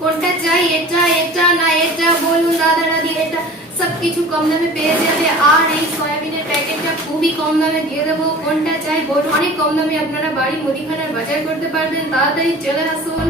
কোনটা চাই, এটা এটা না এটা, বলুন দাদা দাদি, এটা সবকিছু কম দামে পেয়ে যাবে। আর এই সয়াবিনের প্যাকেটটা খুবই কম দামে দিয়ে দেবো। কোনটা চাই বলুন, অনেক কম দামে আপনারা বাড়ি মুদিখানার বাজার করতে পারবেন। তাড়াতাড়ি চলে আসুন।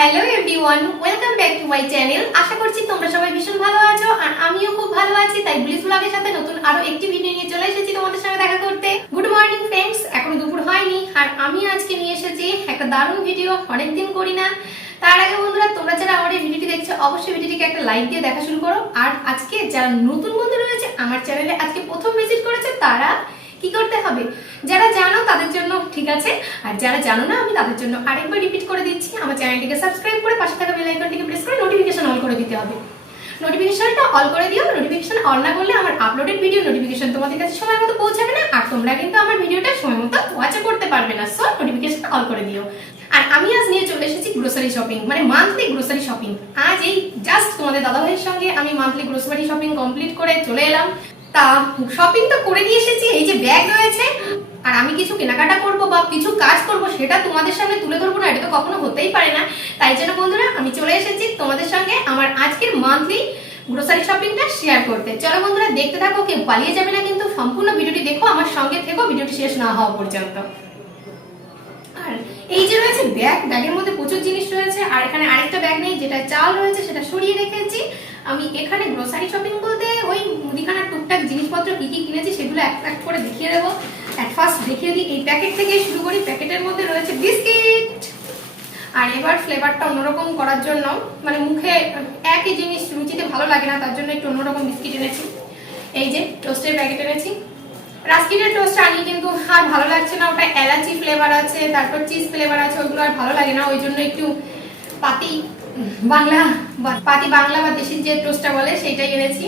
Hello everyone, welcome back to my channel. আশা করছি তোমরা সবাই ভীষণ ভালো আছো আর আমিও খুব ভালো আছি। তাই ব্লিস ব্লগের সাথে নতুন আরো একটি ভিডিও নিয়ে চলে এসেছি তোমাদের সঙ্গে দেখা করতে। গুড মর্নিং ফ্রেন্ডস, এখন দুপুর হয়নি আর আমি আজকে নিয়ে এসেছি একটা দারুণ ভিডিও, অনেকদিন করি না। তার আগে বন্ধুরা, তোমরা যারা আমার এই ভিডিওটি দেখছো অবশ্যই ভিডিওটিকে একটা লাইক দিয়ে দেখা শুরু করো। আর আজকে যারা নতুন বন্ধু রয়েছে আমার চ্যানেলে আজকে প্রথম ভিজিট করেছে, তারা কি করতে হবে, যারা জানো তাদের জন্য ঠিক আছে, আর যারা জানো না আমি তাদের জন্য আরেকবার রিপিট করে দিচ্ছি, আমার চ্যানেলটিকে সাবস্ক্রাইব করে পাশে থাকা বেল আইকনটিকে প্রেস করে নোটিফিকেশন অল করে দিতে হবে। নোটিফিকেশনটা অল করে দিও। নোটিফিকেশন অন না করলে আমার আপলোডেড ভিডিও নোটিফিকেশন তোমাদের কাছে সময় মতো পৌঁছাবে না, আর তোমরা কিন্তু আমার ভিডিওটা সময় মতো ওয়াচও করতে পারবে না। সো নোটিফিকেশন অল করে দিও। আর আমি আজ নিয়ে চলে এসেছি গ্রোসারি শপিং, মানে মান্থলি গ্রোসারি শপিং। আজ এই জাস্ট তোমাদের দাদাভাইয়ের সঙ্গে আমি মান্থলি গ্রোসারি শপিং কমপ্লিট করে চলে এলাম। তা শপিং তো করে দিয়ে এসেছি, এই যে ব্যাগ রয়েছে। আর আমি কিছু কেনাকাটা করব বা কিছু কাজ করব সেটা তোমাদের সামনে তুলে ধরবো না, এটা তো কখনো হতেই পারে না। তাই জন্য বন্ধুরা আমি চলে এসেছি তোমাদের সঙ্গে আমার আজকের মান্থলি গ্রোসারি শপিংটা শেয়ার করতে। চলো বন্ধুরা দেখতে থাকো, কেউ পালিয়ে যাবে না কিন্তু, সম্পূর্ণ ভিডিওটি দেখো, আমার সঙ্গে থেকো ভিডিওটি শেষ না হওয়া পর্যন্ত। আর এই যে রয়েছে ব্যাগ, ব্যাগের মধ্যে প্রচুর জিনিস রয়েছে। আর এখানে আরেকটা ব্যাগ নেই, যেটা চাল রয়েছে সেটা সরিয়ে রেখেছি। আমি এখানে গ্রোসারি শপিং বলতে ওই মুদিখানার টুকটাক জিনিসপত্র কি কি কিনেছি সেগুলো এক এক করে দেখিয়ে দেবো। এট ফার্স্ট দেখিয়ে দিই, এই প্যাকেট থেকে শুরু করি। প্যাকেটের মধ্যে রয়েছে বিস্কিট। আর এবার ফ্লেভারটা অন্যরকম করার জন্য, মানে মুখে একই জিনিস রুচিতে ভালো লাগে না, তার জন্য একটু অন্যরকম বিস্কিট এনেছি। এই যে টোস্টের প্যাকেট এনেছি। রাস্কিনের টোস্ট আনি কিন্তু আর ভালো লাগছে না, ওটা এলাচি ফ্লেভার আছে, তারপর চিজ ফ্লেভার আছে, ওইগুলো আর ভালো লাগে না। ওই জন্য একটু পাতি বাংলা বা দেশির যে টোস্টটা বলে সেটাই এনেছি।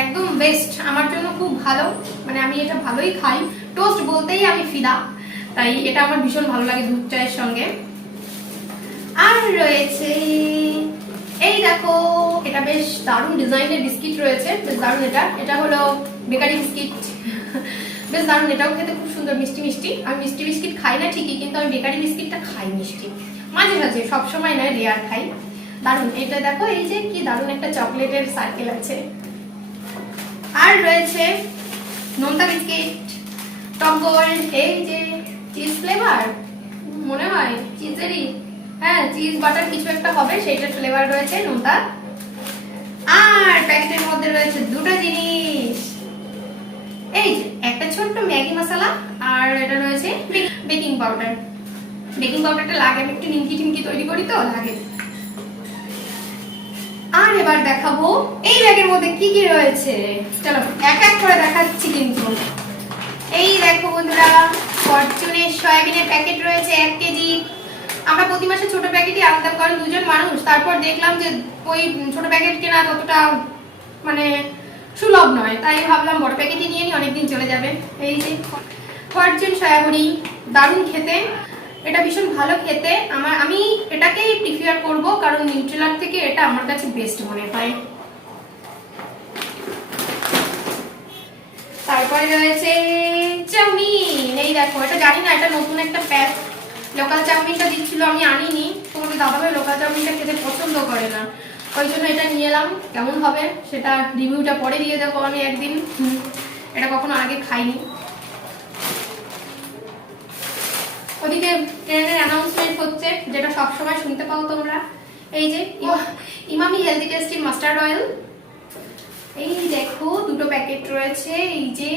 একদম বেস্ট, আমার জন্য খুব ভালো, মানে আমি এটা ভালোই খাই। টোস্ট বলতেই আমি ফিদা, তাই এটা আমার ভীষণ ভালো লাগে দুধ চায়ের সঙ্গে। আর রয়েছে এই দেখো, এটা বেশ দারুণ ডিজাইনের বিস্কিট রয়েছে, বেশ দারুণ। এটা হলো বেকারি বিস্কিট, বেশ দারুণ। এটাও খেতে খুব সুন্দর, মিষ্টি মিষ্টি। আমি মিষ্টি বিস্কিট খাই না ঠিকই, কিন্তু আমি বেকারি বিস্কিটটা খাই মিষ্টি, মাঝে মাঝে, সবসময় নয়, রেয়ার খাই। দারুণ। এটা দেখো, এই যে কি দারুণ একটা চকলেটের সার্কেল আছে। আর রয়েছে নোনতা বিস্কিট, টক গোল্ড, এই যে চিজ ফ্লেভার, মনে হয় চিজেরই, হ্যাঁ চিজ বাটার কিছু একটা হবে, সেইটার ফ্লেভার রয়েছে নোনতা। আর প্যাকেটের মধ্যে রয়েছে দুটো জিনিস, এই যে একটা ছোট্ট ম্যাগি মশলা, আর এটা রয়েছে বেকিং পাউডার। বেকিং পাউডারটা লাগে, আমি একটু নিমকি টিমকি তৈরি করি তো লাগে। আর এবার দেখাবো এই ব্যাগের মধ্যে কি কি রয়েছে। চলো এক এক করে দেখাচ্ছি কিন্তু। এই দেখো বন্ধুরা, ফরচুনের সয়াবিনের প্যাকেট রয়েছে 1 কেজি। আমরা প্রতি মাসে ছোট প্যাকেটই আনতাম, কারণ দুজন মানুষ। তারপর দেখলাম যে ওই ছোট প্যাকেট কেনা ততটা মানে সুলভ নয়, তাই ভাবলাম বড় প্যাকেটই নিয়ে নিই, অনেকদিন চলে যাবে। এই যে ফরচুন সয়াবড়ি, দারুণ খেতে, এটা ভীষণ ভালো খেতে। আমি এটাকেই প্রিফার করব, কারণ নিউট্রেলার থেকে এটা আমার কাছে বেস্ট মনে হয়। তারপরে রয়েছে চাউমিন। এই দেখো, এটা জানি না, এটা নতুন একটা প্যাক। লোকাল চাউমিনটা দিচ্ছিল, আমি আনিনি। তোমাদের দাদাভাই লোকাল চাউমিনটা খেতে পছন্দ করে না, ওই জন্য এটা নিয়ে এলাম। কেমন হবে সেটা রিভিউটা পরে দিয়ে দেবো আমি একদিন। এটা কখনো আগে খাইনি। ওদিকে ট্রেনের অ্যানাউন্সমেন্ট হচ্ছে, যেটা সবসময় শুনতে পাও তোমরা। এই যে Emami healthy tasty mustard oil, এই দেখো দুটো প্যাকেট রয়েছে। এই যে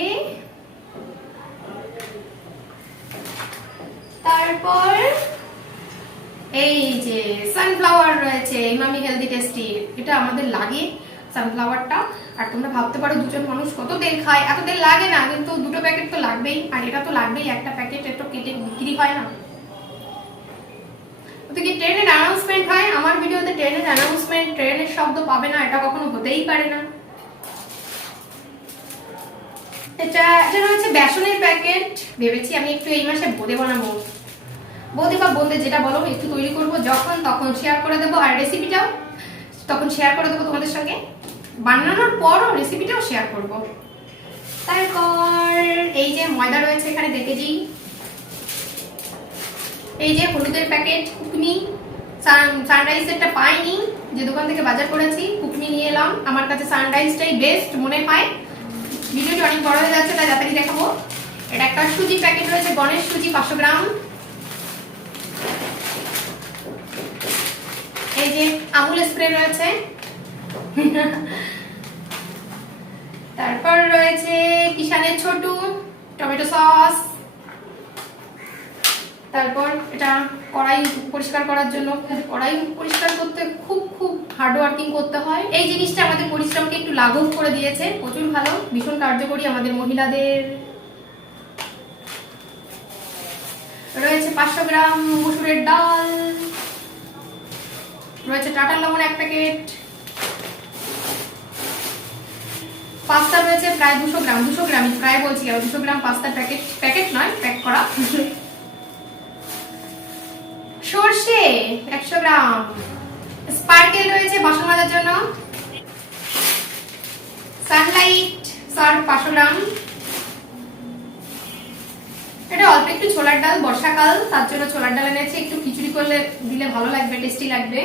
তারপর এই যে সানফ্লাওয়ার রয়েছে, ইমামি হেলদি টেস্টি। এটা আমাদের লাগে সানফ্লাওয়ারটা। আর তোমরা ভাবতে পারো দুজন মানুষ কত তেল খায়, এত তেল লাগে না, কিন্তু দুটো প্যাকেট তো লাগবেই। আর এটা তো লাগবেই, একটা প্যাকেট একটু কেটে বিক্রি হয় না, ওদিকে ট্রেনের অ্যানাউন্সমেন্ট হয়, আমার ভিডিওতে ট্রেনের অ্যানাউন্সমেন্ট, ট্রেনের শব্দ পাবে না, এটা কখনো হতেই পারে না। এটা রয়েছে বেসনের প্যাকেট। ভেবেছি আমি একটু এই মাসে বোঁদে বানাবো, বোঁদে বা বোঁদে যেটা বলো একটু তৈরি করব, যখন তখন শেয়ার করে দেবো, আর রেসিপিটাও তখন শেয়ার করে দেবো তোমাদের সঙ্গে, বানানোর পরও রেসিপিটাও শেয়ার করব। তারপর এই যে ময়দা রয়েছে এখানে 1.5 কেজি, এই যে হলুদের প্যাকেট, কুকনি, সানরাইজেরটা পাইনি, যে দোকান থেকে বাজার করেছি, কুকনি নিয়ে এলাম। আমার কাছে সানরাইজটাই বেস্ট মনে হয়। ভিডিওটি অনেক বড় হয়ে যাচ্ছে তাই তাড়াতাড়ি দেখাবো। এটা একটা সুজি প্যাকেট রয়েছে, গণেশ সুজি 500 গ্রাম। এই যে আমুল স্প্রে রয়েছে। তারপর রয়েছে কিষানের ছোটু টমেটো সস। তারপর এটা কড়াই পরিষ্কার করার জন্য, কড়াই পরিষ্কার করতে খুব হার্ড ওয়ার্কিং করতে হয়। এই জিনিসটা আমাদের পরিশ্রমকে একটু লাঘব করে দিয়েছে, প্রচুর ভালো, ভীষণ কার্যকরী আমাদের মহিলাদের। রয়েছে 500 গ্রাম মসুরের ডাল, রয়েছে টাটা লবণ 1 প্যাকেট, পাস্তা রয়েছে প্রায় 200 গ্রাম, 200 গ্রাম প্রায় বলছি, 200 গ্রাম পাস্তার প্যাকেট নয়, প্যাক করা। সরষে 100 গ্রাম, স্পার্কেল রয়েছে বাসন মাজার জন্য, সানলাইট সার্ফ 500 গ্রাম। এটা অল্প একটু ছোলার ডাল, বর্ষাকাল তার জন্য ছোলার ডাল এনেছি, একটু খিচুড়ি করলে দিলে ভালো লাগবে, টেস্টি লাগবে।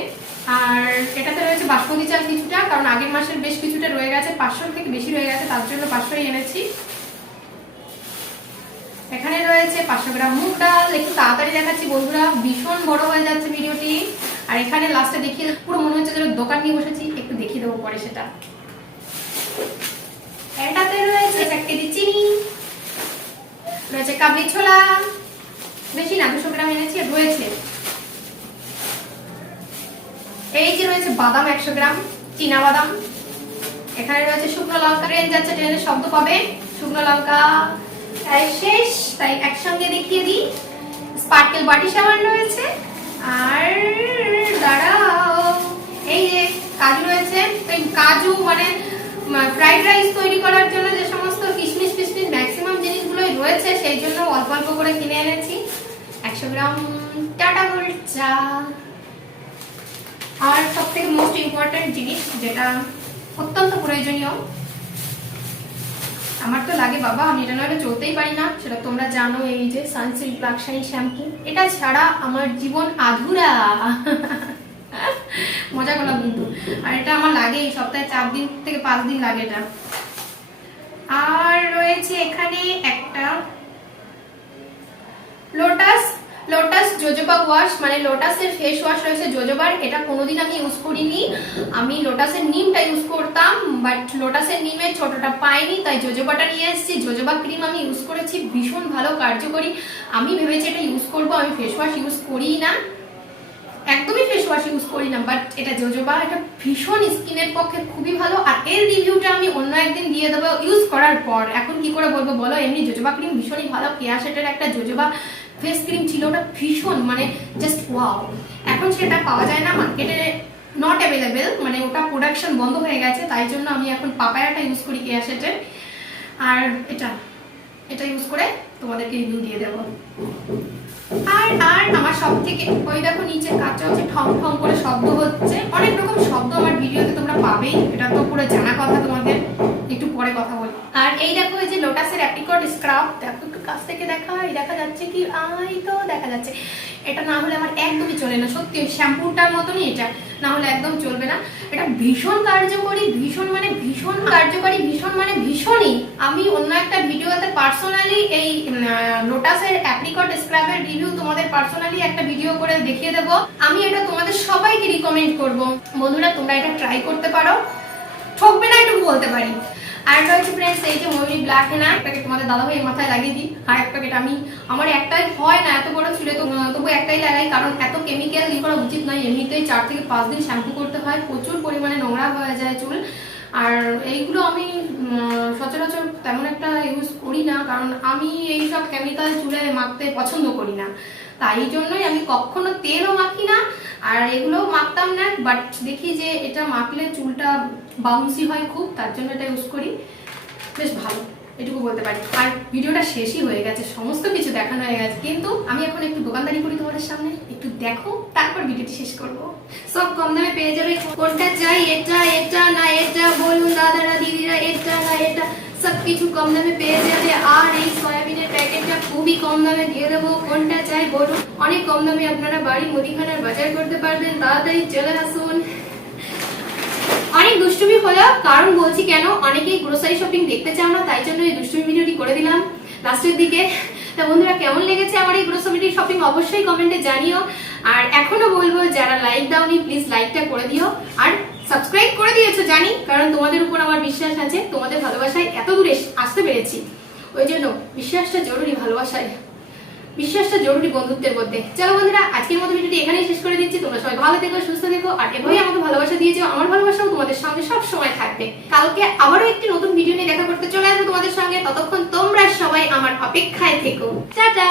আর এটাতে রয়েছে বাসমতি চাল কিছুটা, কারণ আগের মাসের বেশ কিছুটা রয়ে গেছে, 500 থেকে বেশি রয়ে গেছে, তার জন্য 500ই এনেছি। এখানে রয়েছে 500 গ্রাম মুগ ডাল। একটু তাড়াতাড়ি দেখাচ্ছি বন্ধুরা, ভীষণ বড় হয়ে যাচ্ছে ভিডিওটি। আর এখানে লাস্টে দেখিয়ে পুরো মনে হচ্ছে যেন দোকান নিয়ে বসেছি, একটু দেখিয়ে দেবো পরে সেটা। এটাতে রয়েছে 1 কেজি চিনি, রয়েছে কাবলি ছোলা, বেশি না 200 গ্রাম এনেছি, রয়েছে এই যে রয়েছে বাদাম 100 গ্রাম, চীনা বাদাম। এখানে রয়েছে শুকনো লঙ্কা, ট্রেন যাচ্ছে, ট্রেনের শব্দ পাবে, শুকনো লঙ্কা শেষ তাই একসঙ্গে দেখিয়ে দিই। স্পার্কেল বাটি সাবান রয়েছে, আর দাঁড়াও এই যে কাজু রয়েছে। কাজু মানে ফ্রাইড রাইস তৈরি করার জন্য যে সমস্ত কিশমিশ ফিশমিশ ম্যাক্সিমাম জিনিসগুলোই রয়েছে, সেই জন্য অল্প অল্প করে কিনে এনেছি। 100 গ্রাম টাটা গোল্ড চা। আর সব থেকে মোস্ট ইম্পর্টেন্ট জিনিস, যেটা অত্যন্ত প্রয়োজনীয়, আমার তো লাগে বাবা, আমি এটা নইলে চলতেই পারি না, সেটা তোমরা জানো, এই যে সানসিল্ক ব্ল্যাক শাইন শ্যাম্পু। এটা ছাড়া আমার জীবন আধুরা। মজা করলাম কিন্তু। আর এটা আমার লাগে এই সপ্তাহে 4 দিন থেকে 5 দিন লাগে এটা। আর রয়েছে এখানে একটা লোটাস জোজোবা ওয়াশ, মানে লোটাসের ফেস ওয়াশ রয়েছে জোজোবার। এটা কোনোদিন আমি ইউজ করিনি, আমি লোটাসের নিমটা ইউজ করতাম, বাট লোটাসের নিমের ছোটটা পাইনি, তাই জোজোবাটা নিয়ে এসেছি। জোজোবা ক্রিম আমি ইউজ করেছি, ভীষণ ভালো কার্যকরী। আমি ভেবেছি এটা ইউজ করবো, আমি ফেস ওয়াশ ইউজ করি না, একদমই ফেস ওয়াশ ইউজ করি না, বাট এটা জোজোবা, এটা ভীষণ স্কিনের পক্ষে খুবই ভালো। আর এর রিভিউটা আমি অন্য একদিন দিয়ে দেবো ইউজ করার পর। এখন কি করে বলবো বলো, এমনি জোজোবা ক্রিম ভীষণই ভালো। কেয়া শেটের একটা জোজোবা ফেস ক্রিম ছিল, ওটা ভীষণ মানে জাস্ট ওয়াও। এখন সেটা পাওয়া যায় না মার্কেটে, নট অ্যাভেলেবেল, মানে ওটা প্রোডাকশন বন্ধ হয়ে গেছে, তাই জন্য আমি এখন পাপায়াটা ইউজ করি কেয়া শেটের। আর এটা ইউজ করে তোমাদেরকে রিভিউ দিয়ে দেবো। আর আমার সব থেকে ওই দেখো নিচে কাঁচা হচ্ছে, ঠং ঠং করে শব্দ হচ্ছে, অনেক রকম শব্দ আমার ভিডিওতে তোমরা পাবেই, এটা তো পুরো জানা কথা তোমাদের, একটু পরে কথা বলি। আর এই দেখো এই যে লোটাসের অ্যাপ্রিকট স্ক্রাব, দেখো একটু কাছ থেকে দেখা যাচ্ছে কি, এই তো দেখা যাচ্ছে। এটা না হলে আমার একদমই চলে না, সত্যি শ্যাম্পুটার মতনই এটা, না হলে একদম চলবে না। এটা ভীষণ কার্যকরী, ভীষণ মানে ভীষণ কার্যকরী, ভীষণ মানে ভীষণই। আমি অন্য একটা ভিডিওতে পার্সোনালি এই লোটাসের অ্যাপ্রিকট স্ক্রাবের রিভিউ তোমাদের পার্সোনালি একটা ভিডিও করে দেখিয়ে দেবো। আমি এটা তোমাদের সবাইকে রিকমেন্ড করব, বন্ধুরা তোমরা এটা ট্রাই করতে পারো, ঠকবে না এটুকু বলতে পারি। আর রয়েছে ফ্রেন্ডস এই যে ময়ূরী ব্ল্যাক হেনা, এক প্যাকেট তোমাদের দাদা ভাই মাথায় লাগিয়ে দিই, আর এক প্যাকেট আমি, আমার একটাই হয় না এত বড় চুলে, তবু একটাই লাগাই, কারণ এত কেমিক্যাল ইউজ করা উচিত নয়। এমনিতেই 4 থেকে 5 দিন শ্যাম্পু করতে হয়, প্রচুর পরিমাণে নোংরা হয়ে যায় চুল। আর এইগুলো আমি সচরাচর তেমন একটা ইউজ করি না, কারণ আমি এইসব কেমিক্যাল চুলে মাখতে পছন্দ করি না। তাই জন্যই আমি কখনো তেলও মাখি না আর এগুলো মাখতাম না, বাট দেখি যে এটা মাখলে চুলটা বাউন্সি হয় খুব, তার জন্য এটা ইউজ করি। বেশ ভালো, এটুকু বলতে পারি। আর ভিডিওটা শেষই হয়ে গেছে, সমস্ত কিছু দেখানো হয়ে গেছে, কিন্তু আমি এখন একটু দোকানদারি করি তোমাদের সামনে, একটু দেখো তারপর ভিডিওটি শেষ করব। সব কম দামে পেয়ে যাবে, কোনটা চাই, এটা এটা না এটা, বলুন দাদারা দিদিরা, এটা না এটা, সবকিছু কম দামে পেয়ে যাবে। আর এই সয়াবিনের প্যাকেটটা খুবই কম দামে দিয়ে দেবো, কোনটা চাই বলুন। অনেক কম দামে আপনারা বাড়ি মুদিখানার বাজার করতে পারবেন, তাড়াতাড়ি চলে আসুন। অনেক দুষ্টুমি হলো, কারণ বলছি কেন, অনেকেই গ্রোসারি শপিং দেখতে চাও না, তাই জন্য এই দুষ্টুমি ভিডিওটি করে দিলাম লাস্টের দিকে। তা বন্ধুরা, কেমন লেগেছে আমার এই গ্রোসারি শপিং অবশ্যই কমেন্টে জানিও। আর এখনো বলবো, যারা লাইক দাওনি প্লিজ লাইকটা করে দিও, আর সাবস্ক্রাইব করে দিয়েছো জানি, কারণ তোমাদের উপর আমার বিশ্বাস আছে, তোমাদের ভালোবাসায় এত দূরে আসতে পেরেছি, ওই জন্য বিশ্বাসটা জরুরি, ভালোবাসায় বিশ্বাসটা জরুরি বন্ধুত্বের মধ্যে। চলো বন্ধুরা, আজকের মতো ভিডিওটি এখানেই শেষ করে দিচ্ছি। তোমরা সবাই ভালো থেকো, সুস্থ থেকো, আর এভাবেই আমাকে ভালোবাসা দিয়ে যাও। আমার ভালোবাসাও তোমাদের সঙ্গে সব সময় থাকবে। কালকে আবারও একটি নতুন ভিডিও নিয়ে দেখা করতে চলে আসবো তোমাদের সঙ্গে। ততক্ষণ তোমরা সবাই আমার অপেক্ষায় থেকো। টাটা।